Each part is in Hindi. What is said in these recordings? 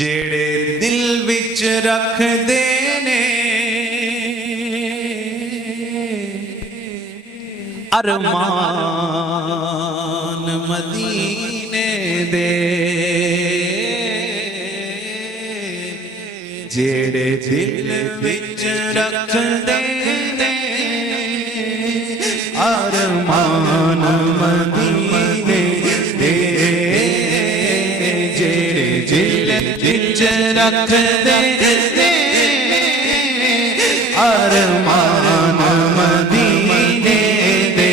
जेड़े दिल विच रखदे ने अरमान मदीने दे, जेड़े दिल विच रखदे ने अरमान मदीने दे, जेड़े दिल विच रखदे ने अरमान मदीने दे,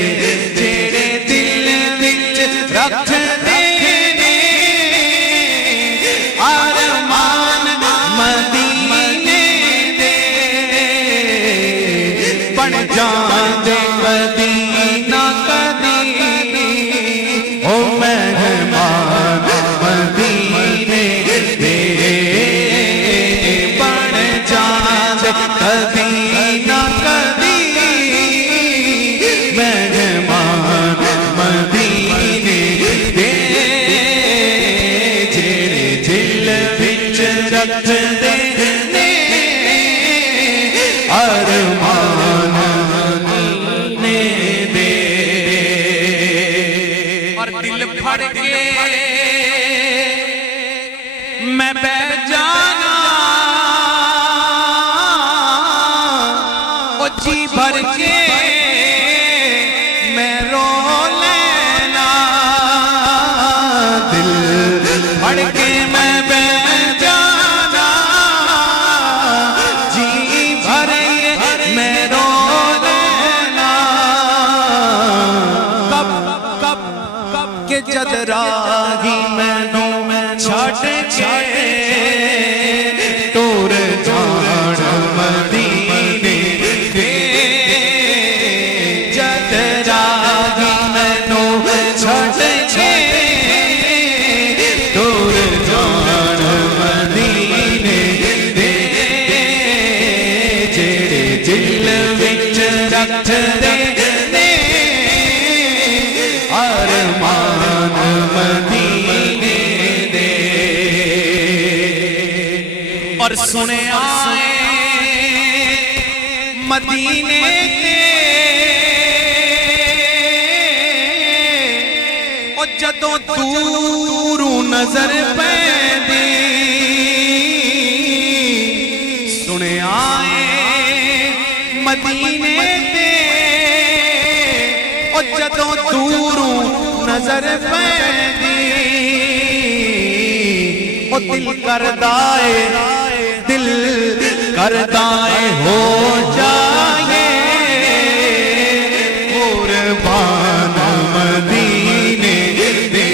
जेड़े दिल विच रखदे ने अरमान मदीने दे, बन जांदे कदी ना कदी ओ मेहमान मदीने दे, बन जांदे कदी ना कदी मेहमान मदीने दे, जेड़े दिल विच रखदे ने अरमान मदीने दे। और दिल फड़ के मैं बैठ जाना ओ जी भर के मैं रो लेना, दिल फड़ के मैं बैठ जाना जी भर के मैं रो लेना, कब कब कब के जद राही मैनू छड़ के टूर जान मदीने दे, जद राही मैनू छड़ के टूर जान मदीने दे, जेड़े दिल विच रखदे ने अरमान मदीने दे। और सुने आए मदीने ते ओ जदों दूरों नजर पैंदी, सुने आए मदीने ते ओ जदों दूरों नजर पैंदी, ओ दिल करदा ए दिल करदा ए हो जाए कुर्बान मदीने दे,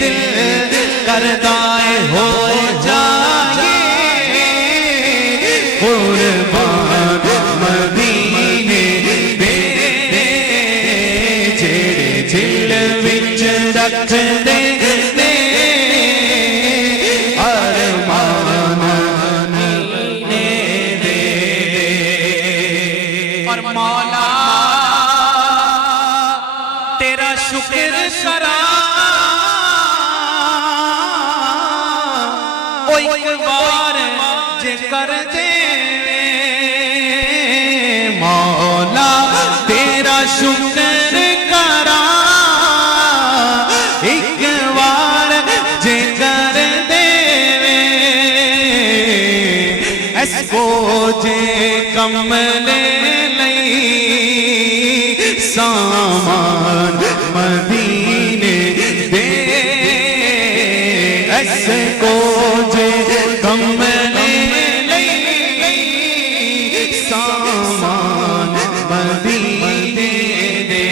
दिल करदा ए हो जाए कुर्बान मदीने दे, जेड़े दिल विच रखदे ने अरमान मदीने दे। और मौला तेरा शुक्र करा ओ एक बार जे कर दे, मौला तेरा शुक्र करा एक बार जे कर दे, इसको जे कमले लई सामान मदीने दे, इसको जे कमले लई सामान मदीने दे।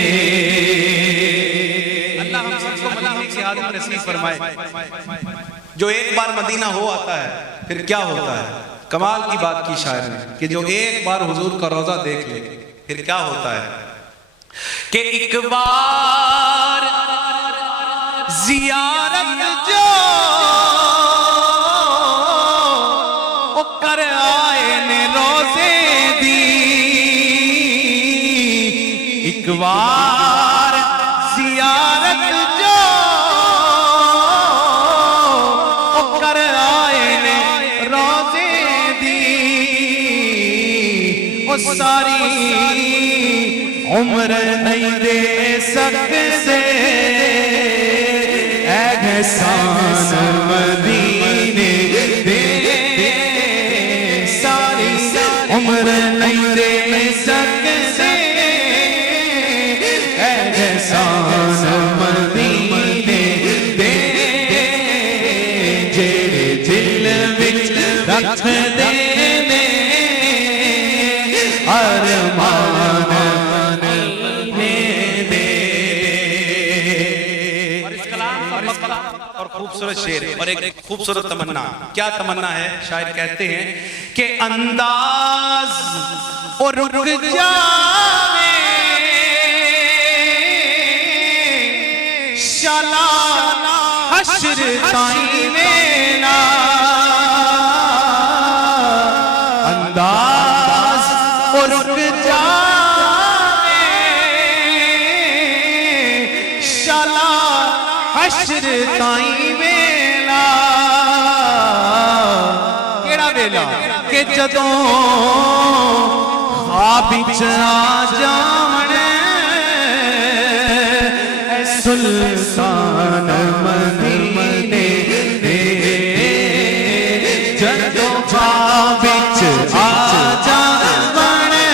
अल्लाह हम सबको मदीने की आदत नसीब फरमाए। जो एक बार मदीना हो आता है फिर क्या होता है, कमाल की बात की शायर ने कि जो एक बार हुजूर का रोजा देख ले फिर क्या होता है कि एक बार जियारत जो ओ कर आए ने रोजे दी, एक बार जियारत जो ओ वो सारी उम्र नहीं दे सकते एहसान मदीने दे, सारी उम्र नहीं दे सकते एहसान मदीने दे, जेड़े दिल विच रख दे अरमान दे। और खूबसूरत शेर और एक खूबसूरत तमन्ना। क्या तमन्ना है? शायर कहते हैं कि अंदाज और रुक जावे शाला हश्र ताई मेला, अंदाज और रुक जावे शाला हश्र ताई वेला, केड़ा वेला कि जदों ख्वाब विच आ जावणे सुल्तान मदीने दे, जदों ख्वाब विच आ जावणे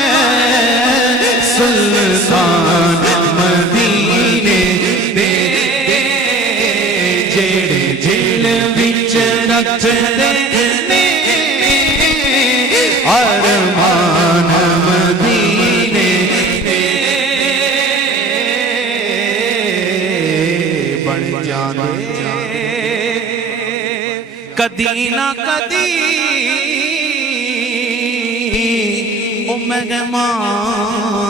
सुल्तान मदीने दे, जेड़े दिल विच रख दे अरमान मदीने दे, बन जाने कदी ना कदी ओ मेहमान